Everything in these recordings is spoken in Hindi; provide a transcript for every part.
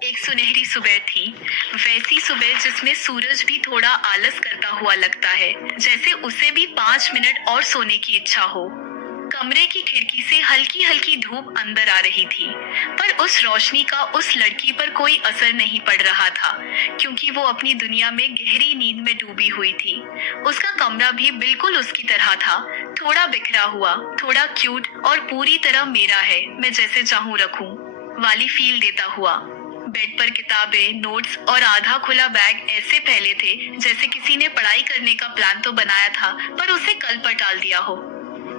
एक सुनहरी सुबह थी। वैसी सुबह जिसमें सूरज भी थोड़ा आलस करता हुआ लगता है, जैसे उसे भी 5 मिनट और सोने की इच्छा हो। कमरे की खिड़की से हल्की हल्की धूप अंदर आ रही थी, पर उस रोशनी का उस लड़की पर कोई असर नहीं पड़ रहा था, क्योंकि वो अपनी दुनिया में गहरी नींद में डूबी हुई थी। उसका कमरा भी बिल्कुल उसकी तरह था, थोड़ा बिखरा हुआ, थोड़ा क्यूट और पूरी तरह मेरा है, मैं जैसे चाहूं रखूं वाली फील देता हुआ। बेड पर किताबें, नोट्स और आधा खुला बैग ऐसे फैले थे जैसे किसी ने पढ़ाई करने का प्लान तो बनाया था, पर उसे कल पर टाल दिया हो।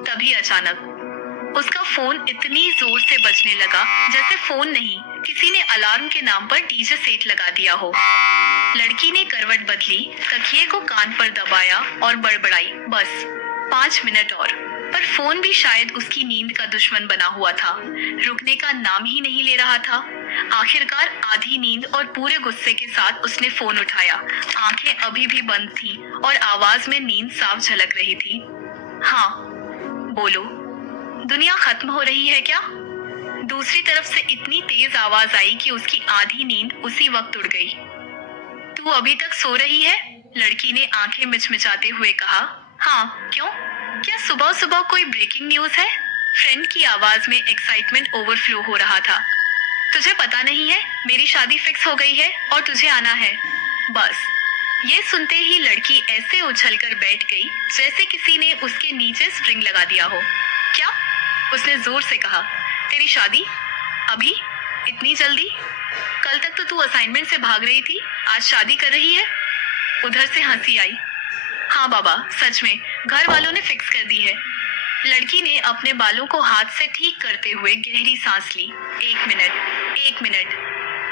तभी अचानक उसका फोन इतनी जोर से बजने लगा जैसे फोन नहीं, किसी ने अलार्म के नाम पर डीजे सेट लगा दिया हो। लड़की ने करवट बदली, तकिए को कान पर दबाया और बड़बड़ाई, बस 5 मिनट और। पर फोन भी शायद उसकी नींद का दुश्मन बना हुआ था, रुकने का नाम ही नहीं ले रहा था। आखिरकार आधी नींद और पूरे गुस्से के साथ उसने फोन उठाया। आंखें अभी भी बंद थीं और आवाज में नींद साफ झलक रही थी। हाँ, बोलो, दुनिया खत्म हो रही है क्या? दूसरी तरफ से इतनी तेज आवाज आई कि उसकी आधी नींद उसी वक्त उड़ गई। तू अभी तक सो रही है? लड़की ने आंखें मिचमिचाते हुए कहा। हाँ, क्यों? क्या सुबह सुबह कोई ब्रेकिंग न्यूज है? फ्रेंड की आवाज में एक्साइटमेंट ओवरफ्लो हो रहा था। तुझे पता नहीं है, मेरी शादी फिक्स हो गई है और तुझे आना है, बस। ये सुनते ही लड़की ऐसे उछलकर बैठ गई जैसे किसी ने उसके नीचे स्प्रिंग लगा दिया हो। क्या? उसने जोर से कहा। तेरी शादी? अभी? इतनी जल्दी? कल तक तो तू असाइनमेंट से भाग रही थी, आज शादी कर रही है? उधर से हंसी आई। हाँ बाबा, सच में घर वालों ने फिक्स कर दी है। लड़की ने अपने बालों को हाथ से ठीक करते हुए गहरी सांस ली। 1 मिनट,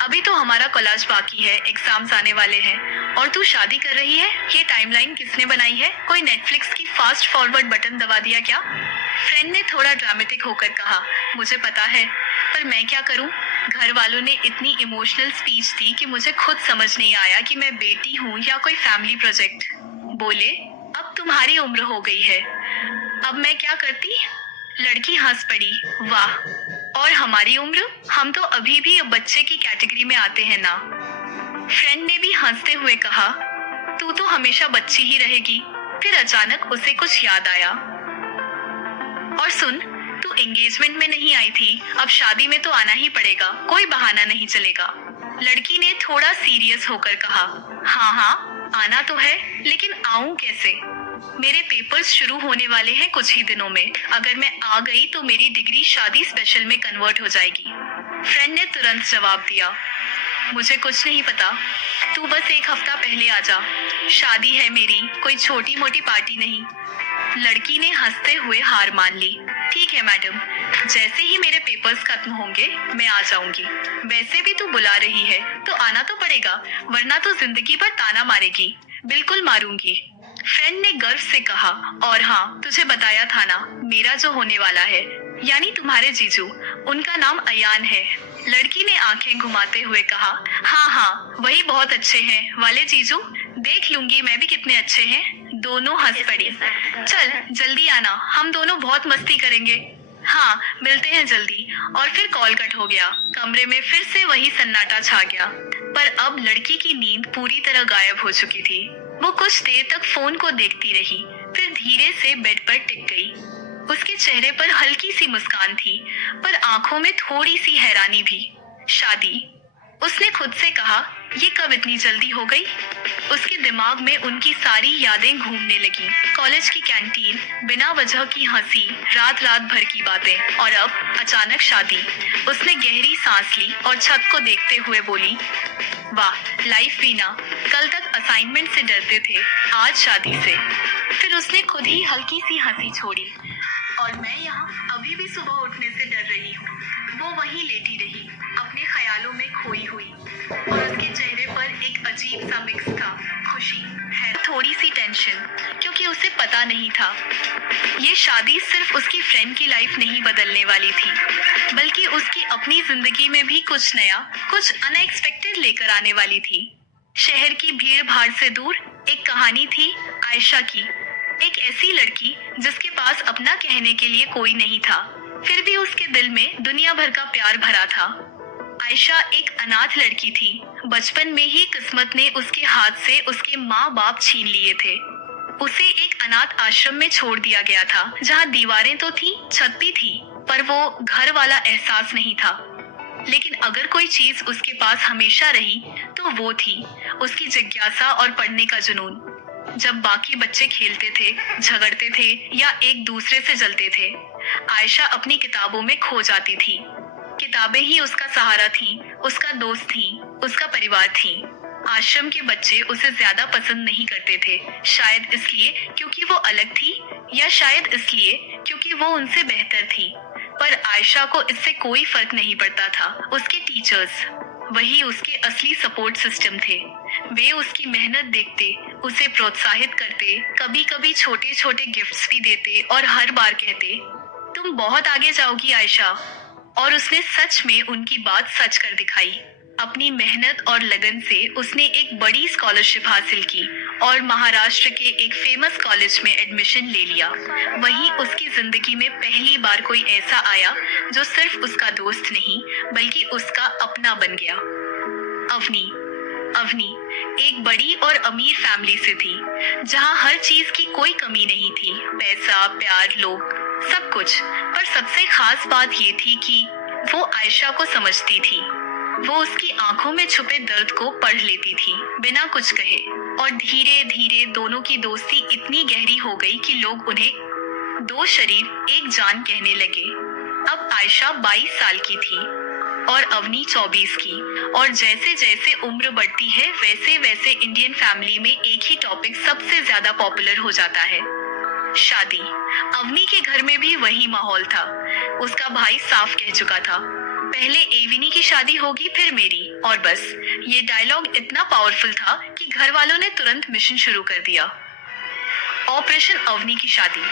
अभी तो हमारा कॉलेज बाकी है, एग्जाम्स आने वाले हैं, और तू शादी कर रही है? ये टाइमलाइन किसने बनाई है? कोई नेटफ्लिक्स की फास्ट फॉरवर्ड बटन दबा दिया क्या? फ्रेंड ने थोड़ा ड्रामेटिक होकर कहा। मुझे पता है, पर मैं क्या करूं? घर वालों ने इतनी इमोशनल स्पीच दी कि मुझे खुद समझ नहीं आया कि मैं बेटी हूं या कोई फैमिली प्रोजेक्ट। बोले, अब तुम्हारी उम्र हो गई है, अब मैं क्या करती? लड़की हंस पड़ी। वाह, और हमारी उम्र? हम तो अभी भी बच्चे की कैटेगरी में आते हैं ना। फ्रेंड ने भी हंसते हुए कहा। तू तो हमेशा बच्ची ही रहेगी। फिर अचानक उसे कुछ याद आया। और सुन, तू एंगेजमेंट में नहीं आई थी, अब शादी में तो आना ही पड़ेगा, कोई बहाना नहीं चलेगा। लड़की ने थोड़ा सीरियस होकर कहा। हाँ हाँ, आना तो है, लेकिन आऊं कैसे? मेरे पेपर्स शुरू होने वाले हैं कुछ ही दिनों में। अगर मैं आ गई तो मेरी डिग्री शादी स्पेशल में कन्वर्ट हो जाएगी। फ्रेंड ने तुरंत जवाब दिया। मुझे कुछ नहीं पता, तू बस 1 हफ्ता पहले आ जा। शादी है मेरी, कोई छोटी मोटी पार्टी नहीं। लड़की ने हंसते हुए हार मान ली। ठीक है मैडम, जैसे ही मेरे पेपर्स खत्म होंगे मैं आ जाऊंगी। वैसे भी तू बुला रही है तो आना तो पड़ेगा, वरना तो जिंदगी भर ताना मारेगी। बिल्कुल मारूंगी, फ्रेंड ने गर्व से कहा। और हाँ, तुझे बताया था ना, मेरा जो होने वाला है, यानी तुम्हारे जीजू, उनका नाम अयान है। लड़की ने आंखें घुमाते हुए कहा। हाँ हाँ, वही बहुत अच्छे हैं वाले जीजू। देख लूंगी मैं भी कितने अच्छे हैं। दोनों हंस पड़ी। चल जल्दी आना, हम दोनों बहुत मस्ती करेंगे। हाँ, मिलते हैं जल्दी। और फिर कॉल कट हो गया। कमरे में फिर से वही सन्नाटा छा गया, पर अब लड़की की नींद पूरी तरह गायब हो चुकी थी। वो कुछ देर तक फोन को देखती रही, फिर धीरे से बेड पर टिक गई। उसके चेहरे पर हल्की सी मुस्कान थी, पर आंखों में थोड़ी सी हैरानी भी। शादी? उसने खुद से कहा। ये कब इतनी जल्दी हो गई? उसके दिमाग में उनकी सारी यादें घूमने लगी। कॉलेज की कैंटीन, बिना वजह की हंसी, रात रात भर की बातें, और अब अचानक शादी। उसने गहरी सांस ली और छत को देखते हुए बोली, वाह, लाइफ भी ना। कल तक असाइनमेंट से डरते थे, आज शादी से। फिर उसने खुद ही हल्की सी हंसी छोड़ी। और मैं यहाँ अभी भी सुबह उठने से डर रही हूँ। वो वहीं लेटी रही, अपने ख्यालों में खोई हुई, और उसके चेहरे पर एक अजीब सा मिक्स था, खुशी है, थोड़ी सी टेंशन, क्योंकि उसे पता नहीं था ये शादी सिर्फ उसकी फ्रेंड की लाइफ नहीं बदलने वाली थी, बल्कि उसकी अपनी जिंदगी में भी कुछ नया, कुछ अनएक्सपेक्टेड लेकर आने वाली थी। शहर की भीड़ भाड़ से दूर एक कहानी थी आयशा की। एक ऐसी लड़की जिसके पास अपना कहने के लिए कोई नहीं था, फिर भी उसके दिल में दुनिया भर का प्यार भरा था। आयशा एक अनाथ लड़की थी। बचपन में ही किस्मत ने उसके हाथ से उसके माँ बाप छीन लिए थे। उसे एक अनाथ आश्रम में छोड़ दिया गया था, जहाँ दीवारें तो थी, छत भी थी, पर वो घर वाला एहसास नहीं था। लेकिन अगर कोई चीज उसके पास हमेशा रही तो वो थी उसकी जिज्ञासा और पढ़ने का जुनून। जब बाकी बच्चे खेलते थे, झगड़ते थे या एक दूसरे से जलते थे, आयशा अपनी किताबों में खो जाती थी। किताबें ही उसका सहारा थीं, उसका दोस्त थीं, उसका परिवार थीं। आश्रम के बच्चे उसे ज्यादा पसंद नहीं करते थे, शायद इसलिए क्योंकि वो अलग थी, या शायद इसलिए क्योंकि वो उनसे बेहतर थी। पर आयशा को इससे कोई फर्क नहीं पड़ता था। उसके टीचर्स वही उसके असली सपोर्ट सिस्टम थे। वे उसकी मेहनत देखते, उसे प्रोत्साहित करते, कभी कभी छोटे छोटे गिफ्ट्स भी देते और हर बार कहते, तुम बहुत आगे जाओगी आयशा। और उसने सच में उनकी बात सच कर दिखाई। अपनी मेहनत और लगन से उसने एक बड़ी स्कॉलरशिप हासिल की और महाराष्ट्र के एक फेमस कॉलेज में एडमिशन ले लिया। वहीं उसकी जिंदगी में पहली बार कोई ऐसा आया जो सिर्फ उसका दोस्त नहीं बल्कि उसका अपना बन गया। अवनी अवनी एक बड़ी और अमीर फैमिली से थी, जहां हर चीज की कोई कमी नहीं थी, पैसा, प्यार, लोग, सब कुछ। पर सबसे खास बात ये थी कि वो आयशा को समझती थी। वो उसकी आंखों में छुपे दर्द को पढ़ लेती थी बिना कुछ कहे, और धीरे धीरे दोनों की दोस्ती इतनी गहरी हो गई कि लोग उन्हें दो शरीर एक जान कहने लगे। अब आयशा 22 साल की थी और अवनी 24 की, और जैसे जैसे उम्र बढ़ती है वैसे वैसे इंडियन फैमिली में एक ही टॉपिक सबसे ज्यादा पॉपुलर हो जाता है, शादी। अवनी के घर में भी वही माहौल था। उसका भाई साफ कह चुका था, पहले एविनी की शादी होगी फिर मेरी, और बस। ये डायलॉग इतना पावरफुल था कि घर वालों ने तुरंत मिशन शुरू कर दिया, ऑपरेशन अवनी की शादी।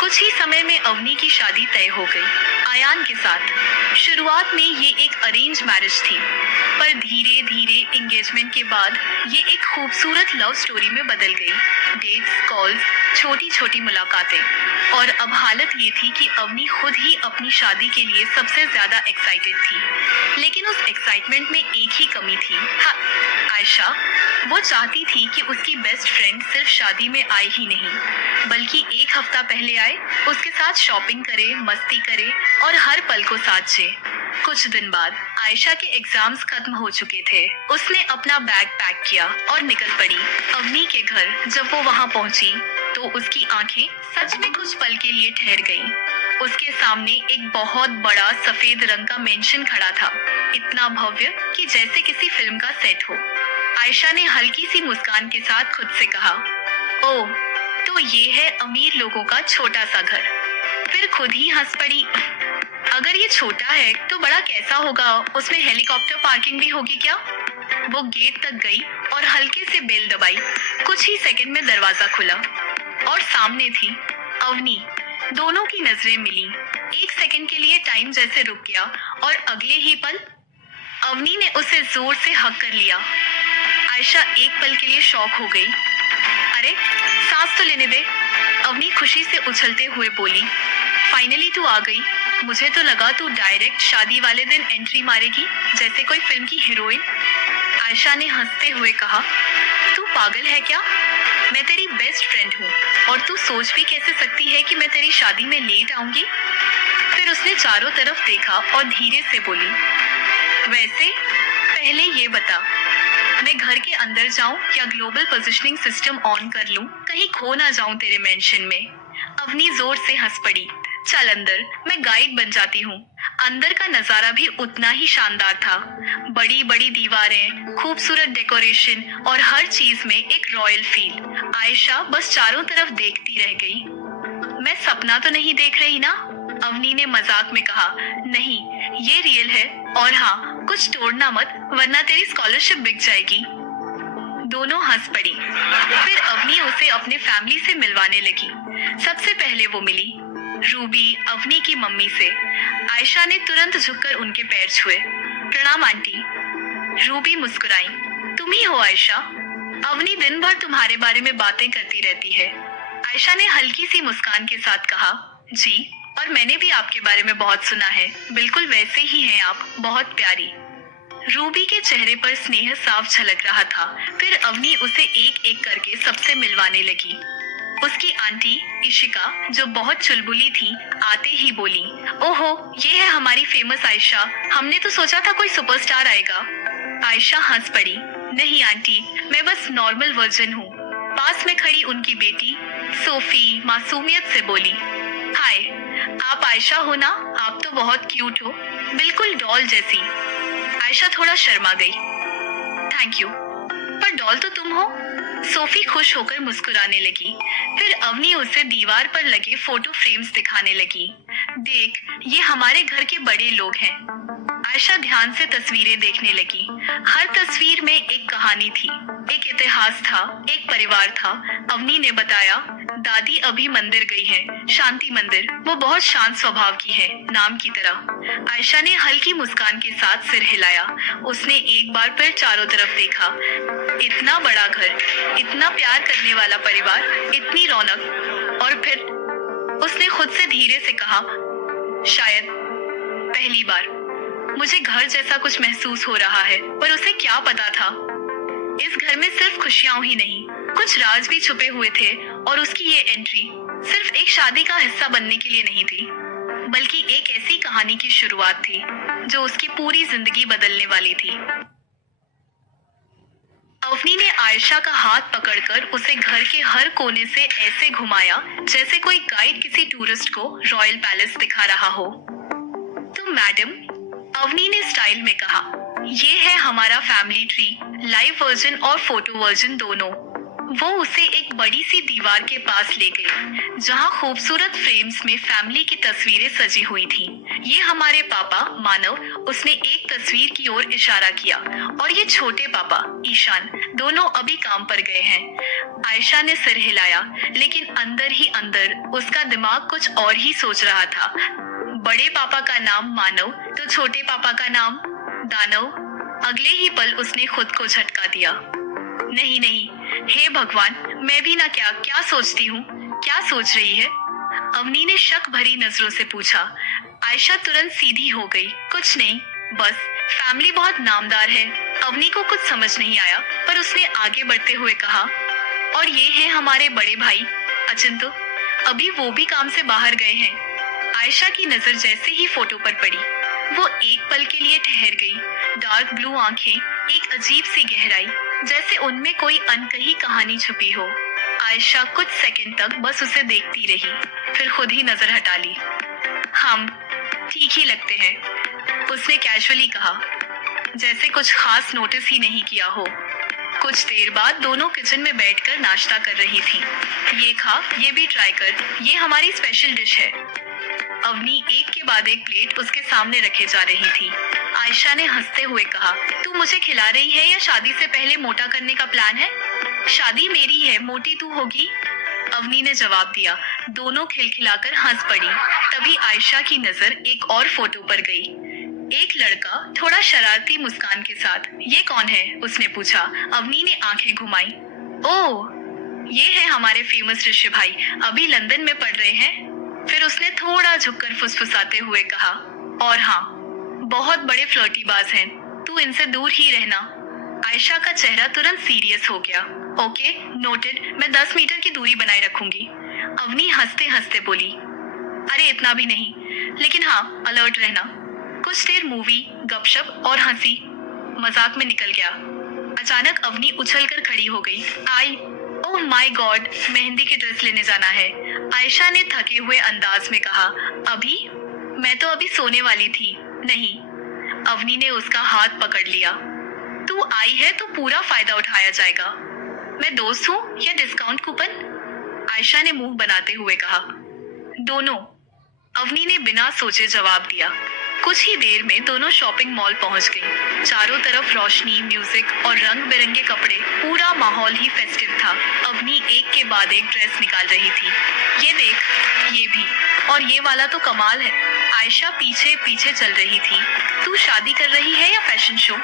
कुछ ही समय में अवनी की शादी तय हो गई आयान के साथ। शुरुआत में ये एक अरेंज मैरिज थी, पर धीरे धीरे एंगेजमेंट के बाद ये एक खूबसूरत लव स्टोरी में बदल गई। डेट्स, कॉल्स, छोटी छोटी मुलाकातें, और अब हालत ये थी कि अवनी खुद ही अपनी शादी के लिए सबसे ज्यादा एक्साइटेड थी। लेकिन उस एक्साइटमेंट में एक ही कमी थी, हाँ, आयशा। वो चाहती थी कि उसकी बेस्ट फ्रेंड सिर्फ शादी में आए ही नहीं, बल्कि एक हफ्ता पहले आए, उसके साथ शॉपिंग करे, मस्ती करे और हर पल को साझे। कुछ दिन बाद आयशा के एग्जाम्स खत्म हो चुके थे। उसने अपना बैग पैक किया और निकल पड़ी अवनी के घर। जब वो वहां पहुंची तो उसकी आंखें सच में कुछ पल के लिए ठहर गईं। उसके सामने एक बहुत बड़ा सफेद रंग का मेंशन खड़ा था, इतना भव्य कि जैसे किसी फिल्म का सेट हो। आयशा ने हल्की सी मुस्कान के साथ खुद से कहा, ओह, तो ये है अमीर लोगों का छोटा सा घर। फिर खुद ही हंस पड़ी, अगर ये छोटा है तो बड़ा कैसा होगा, उसमें हेलीकॉप्टर पार्किंग भी होगी क्या? वो गेट तक गई और हल्के से बेल दबाई। कुछ ही सेकंड में दरवाजा खुला और सामने थी अवनी। दोनों की नजरें मिली। एक सेकंड के लिए टाइम जैसे रुक गया और अगले ही पल अवनी ने उसे जोर से हक कर लिया। आयशा एक पल के लिए शॉक हो गई। अरे, सांस तो लेने दे, अवनी खुशी से उछलते हुए बोली। फाइनली तू आ गई। मुझे तो लगा तू डायरेक्ट शादी वाले दिन एंट्री मारेगी, जैसे कोई फिल्म की हीरोइन। आयशा ने हंसते हुए कहा, तू पागल है क्या? मैं तेरी बेस्ट फ्रेंड हूँ, और तू सोच भी कैसे सकती है कि मैं तेरी शादी में लेट आऊंगी? फिर उसने चारों तरफ देखा और धीरे से बोली, वैसे पहले ये बता, मैं घर के अंदर जाऊं या ग्लोबल पोजिशनिंग सिस्टम ऑन कर लूं, कहीं खो ना जाऊं तेरे मेंशन में। अवनी जोर से हंस पड़ी। चल अंदर, मैं गाइड बन जाती हूँ। अंदर का नजारा भी उतना ही शानदार था। बड़ी बड़ी दीवारें, खूबसूरत डेकोरेशन और हर चीज में एक रॉयल फील। आयशा बस चारों तरफ देखती रह गई। मैं सपना तो नहीं देख रही ना? अवनी ने मजाक में कहा। नहीं, ये रियल है, और हाँ, कुछ तोड़ना मत वरना तेरी स्कॉलरशिप बिक जाएगी। दोनों हंस पड़ी। फिर अवनी उसे अपने फैमिली से मिलवाने लगी। सबसे पहले वो मिली रूबी, अवनी की मम्मी से। आयशा ने तुरंत झुककर उनके पैर छुए। प्रणाम आंटी। रूबी मुस्कुराई। तुम ही हो आयशा? अवनी दिन भर तुम्हारे बारे में बातें करती रहती है। आयशा ने हल्की सी मुस्कान के साथ कहा, जी, और मैंने भी आपके बारे में बहुत सुना है। बिल्कुल वैसे ही हैं आप, बहुत प्यारी। रूबी के चेहरे पर स्नेह साफ झलक रहा था। फिर अवनी उसे एक एक करके सबसे मिलवाने लगी। उसकी आंटी इशिका, जो बहुत चुलबुली थी, आते ही बोली, ओहो, ये है हमारी फेमस आयशा। हमने तो सोचा था कोई सुपरस्टार आएगा। आयशा हंस पड़ी। नहीं आंटी, मैं बस नॉर्मल वर्जन हूँ। पास में खड़ी उनकी बेटी सोफी मासूमियत से बोली, हाय, आप आयशा हो ना? आप तो बहुत क्यूट हो, बिल्कुल डॉल जैसी। आयशा थोड़ा शर्मा गई। थैंक यू, पर डॉल तो तुम हो। सोफी खुश होकर मुस्कुराने लगी। फिर अवनी उसे दीवार पर लगे फोटो फ्रेम्स दिखाने लगी। देख, ये हमारे घर के बड़े लोग हैं। आयशा ध्यान से तस्वीरें देखने लगी। हर तस्वीर में एक कहानी थी, एक इतिहास था, एक परिवार था। अवनी ने बताया, दादी अभी मंदिर गई है, शांति मंदिर। वो बहुत शांत स्वभाव की है, नाम की तरह। आयशा ने हल्की मुस्कान के साथ सिर हिलाया। उसने एक बार फिर चारों तरफ देखा। इतना बड़ा घर, इतना प्यार करने वाला परिवार, इतनी रौनक। और फिर उसने खुद से धीरे से कहा, शायद पहली बार मुझे घर जैसा कुछ महसूस हो रहा है। पर उसे क्या पता था, इस घर में सिर्फ खुशियां ही नहीं, कुछ राज भी छुपे हुए थे। और उसकी ये एंट्री सिर्फ एक शादी का हिस्सा बनने के लिए नहीं थी, बल्कि एक ऐसी कहानी की शुरुआत थी जो उसकी पूरी जिंदगी बदलने वाली थी। अवनी ने आयशा का हाथ पकड़कर उसे घर के हर कोने से ऐसे घुमाया जैसे कोई गाइड किसी टूरिस्ट को रॉयल पैलेस दिखा रहा हो। तो मैडम, अवनी ने स्टाइल में कहा, ये है हमारा फैमिली ट्री, लाइव वर्जन और फोटो वर्जन दोनों। वो उसे एक बड़ी सी दीवार के पास ले गई, जहां खूबसूरत फ्रेम्स में फैमिली की तस्वीरें सजी हुई थीं। ये हमारे पापा मानव, उसने एक तस्वीर की ओर इशारा किया, और ये छोटे पापा ईशान, दोनों अभी काम पर गए हैं। आयशा ने सिर हिलाया, लेकिन अंदर ही अंदर उसका दिमाग कुछ और ही सोच रहा था। बड़े पापा का नाम मानव, तो छोटे पापा का नाम दानव। अगले ही पल उसने खुद को झटका दिया। नहीं नहीं, हे भगवान, मैं भी ना क्या क्या सोचती हूँ। क्या सोच रही है? अवनी ने शक भरी नजरों से पूछा। आयशा तुरंत सीधी हो गई। कुछ नहीं, बस फैमिली बहुत नामदार है। अवनी को कुछ समझ नहीं आया, पर उसने आगे बढ़ते हुए कहा, और ये हैं हमारे बड़े भाई अचिंतो, अभी वो भी काम से बाहर गए हैं। आयशा की नजर जैसे ही फोटो पर पड़ी, वो एक पल के लिए ठहर गई। डार्क ब्लू आंखें, एक अजीब सी गहराई, जैसे उनमें कोई अनकही कहानी छुपी हो। आयशा कुछ सेकंड तक बस उसे देखती रही, फिर खुद ही नजर हटा ली। हम ठीक ही लगते हैं, उसने कैजुअली कहा, जैसे कुछ खास नोटिस ही नहीं किया हो। कुछ देर बाद दोनों किचन में बैठकर नाश्ता कर रही थी। ये खा, ये भी ट्राई कर, ये हमारी स्पेशल डिश है। अवनी एक के बाद एक प्लेट उसके सामने रखे जा रही थी। आयशा ने हंसते हुए कहा, तू मुझे खिला रही है या शादी से पहले मोटा करने का प्लान है? शादी मेरी है, मोटी तू होगी। अवनी ने जवाब दिया। दोनों खिलखिलाकर हंस पड़ी। तभी आयशा की नजर एक और फोटो पर गई। एक लड़का थोड़ा शरारती मुस्कान के साथ। ये कौन है? उसने पूछा। अवनी ने आंखें घुमाई। ओह, ये है हमारे फेमस ऋषि भाई, अभी लंदन में पढ़ रहे हैं। फिर उसने थोड़ा झुककर फुसफुसाते हुए कहा, और हाँ, बहुत बड़े फ्लर्टीबाज हैं, तू इनसे दूर ही रहना। आयशा का चेहरा तुरंत सीरियस हो गया। ओके, नोटेड, मैं 10 मीटर की दूरी बनाए रखूंगी। अवनी हंसते हंसते बोली, अरे इतना भी नहीं, लेकिन हाँ, अलर्ट रहना। कुछ देर मूवी, गपशप और हंसी मजाक में निकल गया। अचानक अवनी उछलकर खड़ी हो गई। ओह माय गॉड, मेहंदी की ड्रेस लेने जाना है। आयशा ने थके हुए अंदाज में कहा। अभी? मैं तो अभी सोने वाली थी। नहीं। अवनी ने उसका हाथ पकड़ लिया। तू आई है तो पूरा फायदा उठाया जाएगा। मैं दोस्त हूँ या डिस्काउंट कूपन? आयशा ने मुंह बनाते हुए कहा। दोनों, अवनी ने बिना सोचे जवाब दिया। कुछ ही देर में दोनों शॉपिंग मॉल पहुंच गई। चारों तरफ रोशनी, म्यूजिक और रंग बिरंगे कपड़े, पूरा माहौल ही फेस्टिव था। अवनी एक के बाद एक ड्रेस निकाल रही थी। ये देख, ये भी, और ये वाला तो कमाल है। आयशा पीछे पीछे चल रही थी। तू शादी कर रही है या फैशन शो?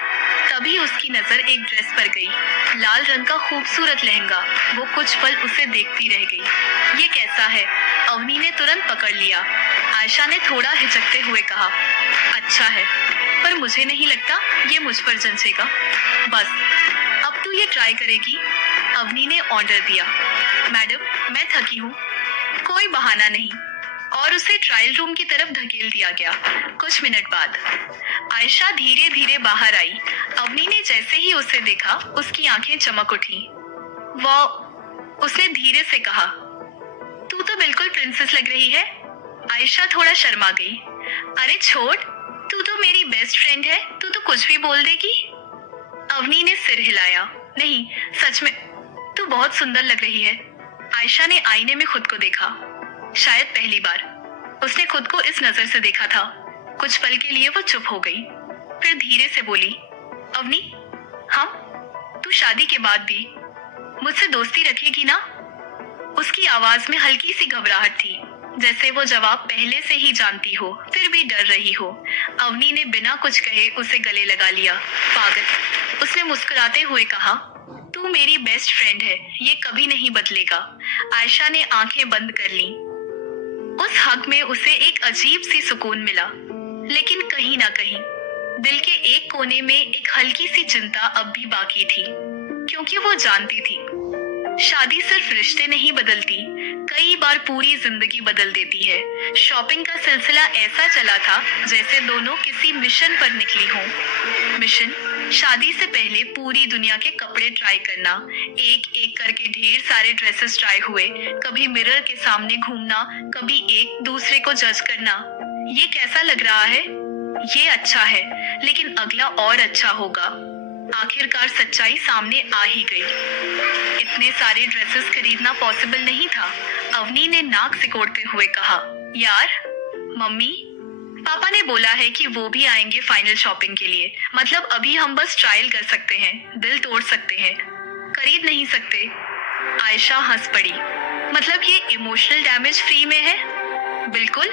तभी उसकी नजर एक ड्रेस पर गई। लाल रंग का खूबसूरत लहंगा। वो कुछ पल उसे देखती रह गई। ये कैसा है? अवनी ने तुरंत पकड़ लिया। आयशा ने थोड़ा हिचकते हुए कहा, अच्छा है। पर मुझे नहीं लगता ये मुझ पर जंचेगा। बस अब तू ये ट्राई करेगी? अवनी ने ऑर्डर दिया। मैडम, मैं थकी हूँ। कोई बहाना नहीं, और उसे ट्रायल रूम की तरफ धकेल दिया गया। कुछ मिनट बाद आयशा धीरे धीरे बाहर आई। अवनी ने जैसे ही उसे देखा, उसकी आंखें चमक उठी। वो उसने धीरे से कहा, तू तो बिल्कुल प्रिंसेस लग रही है। आयशा थोड़ा शर्मा गई। अरे छोड़, तू तो मेरी बेस्ट फ्रेंड है, तू तो कुछ भी बोल देगी। अवनी ने सिर हिलाया। नहीं, सच में तू बहुत सुंदर लग रही है। आयशा ने आईने में खुद को देखा। शायद पहली बार उसने खुद को इस नजर से देखा था। कुछ पल के लिए वो चुप हो गई, फिर धीरे से बोली, अवनी, तू शादी के बाद भी मुझसे दोस्ती रखेगी ना? उसकी आवाज में हल्की सी घबराहट थी, जैसे वो जवाब पहले से ही जानती हो, फिर भी डर रही हो। अवनी ने बिना कुछ कहे उसे गले लगा लिया। पागल, उसने मुस्कुराते हुए कहा, तू मेरी बेस्ट फ्रेंड है, ये कभी नहीं बदलेगा। आयशा ने आंखें बंद कर ली। उस हक में उसे एक अजीब सी सुकून मिला, लेकिन कहीं ना कहीं दिल के एक कोने में एक हल्की सी चिंता अब भी बाकी थी, क्योंकि वो जानती थी शादी सिर्फ रिश्ते नहीं बदलती, कई बार पूरी जिंदगी बदल देती है। शॉपिंग का सिलसिला ऐसा चला था जैसे दोनों किसी मिशन पर निकली हों। मिशन, शादी से पहले पूरी दुनिया के कपड़े ट्राई करना। एक एक करके ढेर सारे ड्रेसेस ट्राई हुए। कभी मिरर के सामने घूमना, कभी एक दूसरे को जज करना। ये कैसा लग रहा है? ये अच्छा है, लेकिन अगला और अच्छा होगा। आखिरकार सच्चाई सामने आ ही गई। इतने सारे ड्रेसेस खरीदना पॉसिबल नहीं था। अवनी ने नाक सिकोड़ते हुए कहा, यार, मम्मी पापा ने बोला है कि वो भी आएंगे फाइनल शॉपिंग के लिए। मतलब अभी हम बस ट्रायल कर सकते हैं, दिल तोड़ सकते हैं, खरीद नहीं सकते। आयशा हंस पड़ी। मतलब ये इमोशनल डैमेज फ्री में है? बिल्कुल,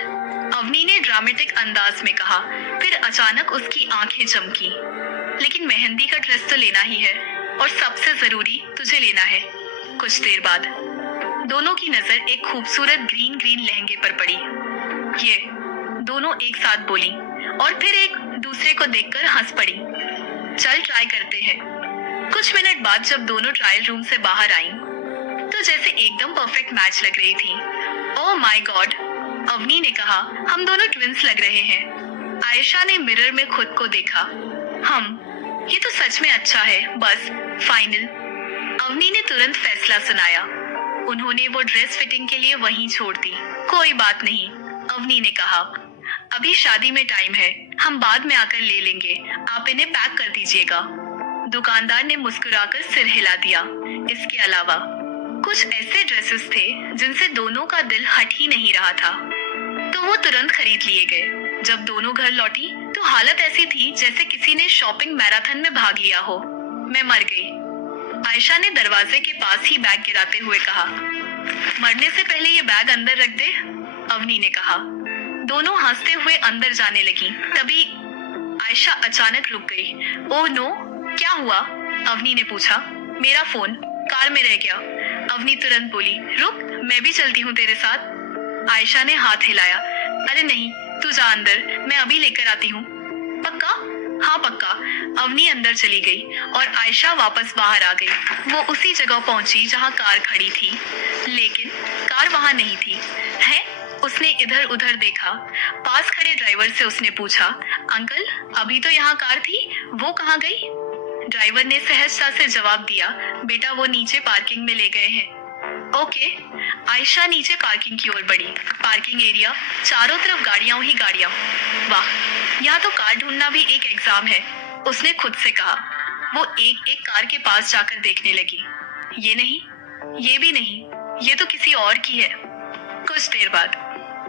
अवनी ने ड्रामेटिक अंदाज में कहा। फिर अचानक उसकी आंखें चमकी। लेकिन मेहंदी का ड्रेस तो लेना ही है, और सबसे जरूरी तुझे लेना है। कुछ देर बाद दोनों की नजर एक खूबसूरत ग्रीन लहंगे पर पड़ी। ये दोनों एक साथ बोली, और फिर एक दूसरे को देखकर हंस पड़ी। चल ट्राई करते हैं। कुछ मिनट बाद जब दोनों ट्रायल रूम से बाहर आईं, तो जैसे एकदम परफेक्ट मैच लग रही थी। ओह माय गॉड, अवनी ने कहा, हम दोनों ट्विंस लग रहे हैं। आयशा ने मिरर में खुद को देखा। ये तो सच में अच्छा है, बस फाइनल। अवनी ने तुरंत फैसला सुनाया। उन्होंने वो ड्रेस फिटिंग के लिए वहीं छोड़ दी। कोई बात नहीं, अवनी ने कहा, अभी शादी में टाइम है, हम बाद में आकर ले लेंगे। आप इन्हें पैक कर दीजिएगा। दुकानदार ने मुस्कुराकर सिर हिला दिया। इसके अलावा कुछ ऐसे ड्रेसेस थे जिनसे दोनों का दिल हट ही नहीं रहा था, तो वो तुरंत खरीद लिए गए। जब दोनों घर लौटी तो हालत ऐसी थी जैसे किसी ने शॉपिंग मैराथन में भाग लिया हो। मैं मर गई। आयशा ने दरवाजे के पास ही बैग गिराते हुए कहा। मरने से पहले ये बैग अंदर रख दे, अवनी ने कहा। दोनों हंसते हुए अंदर जाने लगी। तभी आयशा अचानक रुक गई। ओह नो, क्या हुआ? अवनी ने पूछा। मेरा फोन कार में रह गया, अवनी तुरंत बोली। रुक, मैं भी चलती हूँ तेरे साथ। आयशा ने हाथ हिलाया। अरे नहीं, तू जा अंदर, मैं अभी लेकर आती हूँ। पक्का? हाँ पक्का। अवनी अंदर चली गई और आयशा वापस बाहर आ गई। वो उसी जगह पहुंची जहाँ कार खड़ी थी, लेकिन कार वहाँ नहीं थी। है? उसने इधर उधर देखा। पास खड़े ड्राइवर से उसने पूछा, अंकल, अभी तो यहाँ कार थी, वो कहाँ गई? ड्राइवर ने सहजता से जवाब दिया, बेटा वो नीचे पार्किंग में ले गए हैं। ओके। आयशा नीचे पार्किंग की ओर बढ़ी। पार्किंग एरिया, चारों तरफ गाड़ियां ही गाड़ियां। वाह, यहाँ तो कार ढूंढना भी एक एग्जाम है, उसने खुद से कहा। वो एक एक कार के पास जाकर देखने लगी। ये नहीं, ये भी नहीं, ये तो किसी और की है। कुछ देर बाद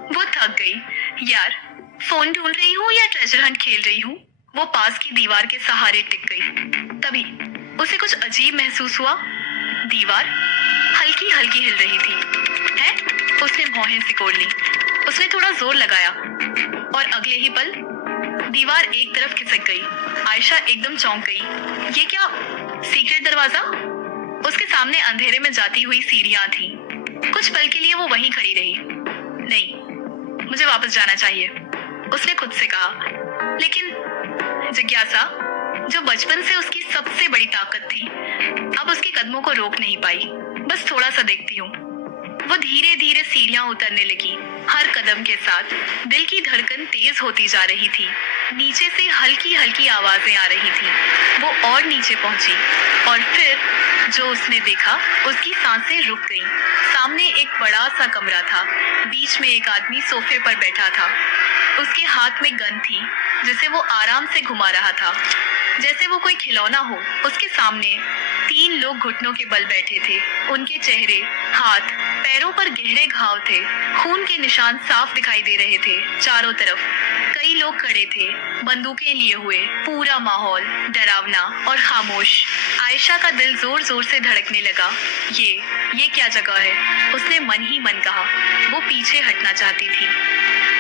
वो थक गई। यार, फोन ढूंढ रही हूँ या ट्रेजर हंट खेल रही हूँ? वो पास की दीवार के सहारे टिक गई। तभी उसे कुछ अजीब महसूस हुआ। दीवार हल्की हल्की हिल रही थी। है? उसने भौहें सिकोड़ ली। उसने थोड़ा जोर लगाया और अगले ही पल दीवार एक तरफ खिसक गई। आयशा एकदम चौंक गई। ये क्या सीक्रेट दरवाजा? उसके सामने अंधेरे में जाती हुई सीढ़ियां थी। कुछ पल के लिए वो वहीं खड़ी रही। नहीं, मुझे वापस जाना चाहिए, उसने खुद से कहा। लेकिन जिज्ञासा, जो बचपन से उसकी सबसे बड़ी ताकत थी, अब उसके कदमों को रोक नहीं पाई। बस थोड़ा सा देखती हूँ। वो धीरे धीरे सीढ़ियां उतरने लगी। हर कदम के साथ दिल की धड़कन तेज होती जा रही थी। नीचे से हल्की हल्की आवाजें आ रही थी। वो और नीचे पहुंची और फिर जो उसने देखा, उसकी सांसें रुक गईं। सामने एक बड़ा सा कमरा था। बीच में एक आदमी सोफे पर बैठा था। उसके हाथ में गन थी जिसे वो आराम से घुमा रहा था, जैसे वो कोई खिलौना हो। उसके सामने 3 लोग घुटनों के बल बैठे थे। उनके चेहरे, हाथ, पैरों पर गहरे घाव थे। खून के निशान साफ दिखाई दे रहे थे। चारों तरफ कई लोग खड़े थे, बंदूकें लिए हुए। पूरा माहौल डरावना और खामोश। आयशा का दिल जोर जोर से धड़कने लगा। ये क्या जगह है? उसने मन ही मन कहा। वो पीछे हटना चाहती थी,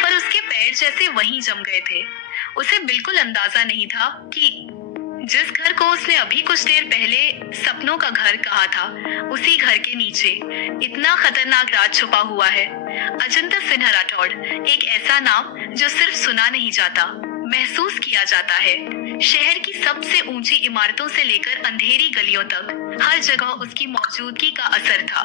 पर उसके पैर जैसे वहीं जम गए थे। उसे बिल्कुल अंदाजा नहीं था कि जिस घर को उसने अभी कुछ देर पहले सपनों का घर कहा था, उसी घर के नीचे इतना खतरनाक राज छुपा हुआ है। अजिंक्य सिन्हा राठौड़, एक ऐसा नाम जो सिर्फ सुना नहीं जाता, महसूस किया जाता है। शहर की सबसे ऊंची इमारतों से लेकर अंधेरी गलियों तक हर जगह उसकी मौजूदगी का असर था।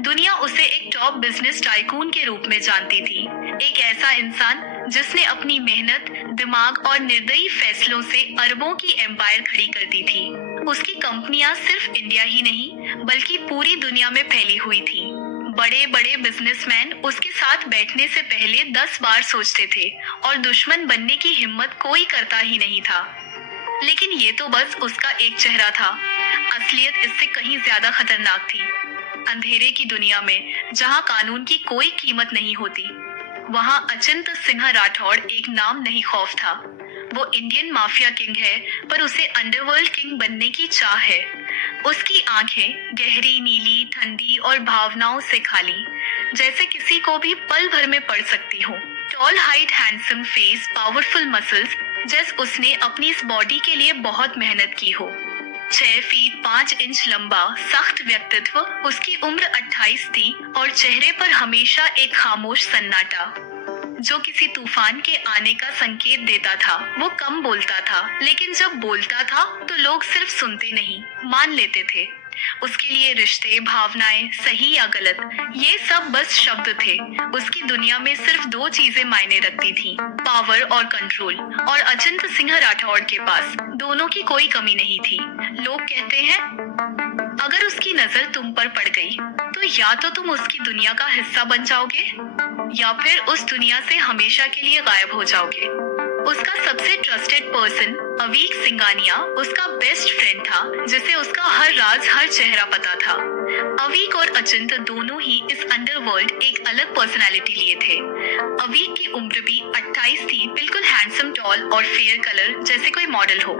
दुनिया उसे एक टॉप बिजनेस टाइकून के रूप में जानती थी। एक ऐसा इंसान जिसने अपनी मेहनत, दिमाग और निर्दयी फैसलों से अरबों की एम्पायर खड़ी कर दी थी। उसकी कंपनियां सिर्फ इंडिया ही नहीं, बल्कि पूरी दुनिया में फैली हुई थी। बड़े बड़े बिजनेसमैन उसके साथ बैठने से पहले 10 बार सोचते थे और दुश्मन बनने की हिम्मत कोई करता ही नहीं था। लेकिन ये तो बस उसका एक चेहरा था। असलियत इससे कहीं ज्यादा खतरनाक थी। अंधेरे की दुनिया में जहां कानून की कोई कीमत नहीं होती, वहां अजिंक्य सिन्हा राठौड़ एक नाम नहीं, खौफ था। वो इंडियन माफिया किंग है, पर उसे अंडरवर्ल्ड किंग बनने की चाह है। उसकी आंखें गहरी नीली, ठंडी और भावनाओं से खाली, जैसे किसी को भी पल भर में पड़ सकती हो। Tall height, handsome face, powerful muscles, जैसे उसने अपनी इस बॉडी के लिए बहुत मेहनत की हो। 6 फीट 5 इंच लंबा, सख्त व्यक्तित्व। उसकी उम्र 28 थी और चेहरे पर हमेशा एक खामोश सन्नाटा जो किसी तूफान के आने का संकेत देता था। वो कम बोलता था, लेकिन जब बोलता था तो लोग सिर्फ सुनते नहीं, मान लेते थे। उसके लिए रिश्ते, भावनाएं, सही या गलत, ये सब बस शब्द थे। उसकी दुनिया में सिर्फ 2 चीजें मायने रखती थी, पावर और कंट्रोल। और अजिंक्य सिन्हा राठौड़ के पास दोनों की कोई कमी नहीं थी। लोग कहते हैं, अगर उसकी नजर तुम पर पड़ गई तो या तो तुम उसकी दुनिया का हिस्सा बन जाओगे या फिर उस दुनिया से हमेशा के लिए गायब हो जाओगे। उसका सबसे ट्रस्टेड पर्सन अवीक सिंघानिया उसका बेस्ट फ्रेंड था, जिसे उसका हर राज, हर चेहरा पता था। अवीक और अजिंक्य दोनों ही इस अंडरवर्ल्ड एक अलग पर्सनालिटी लिए थे। अवीक की उम्र भी 28 थी, बिल्कुल हैंडसम, टॉल और फेयर कलर, जैसे कोई मॉडल हो।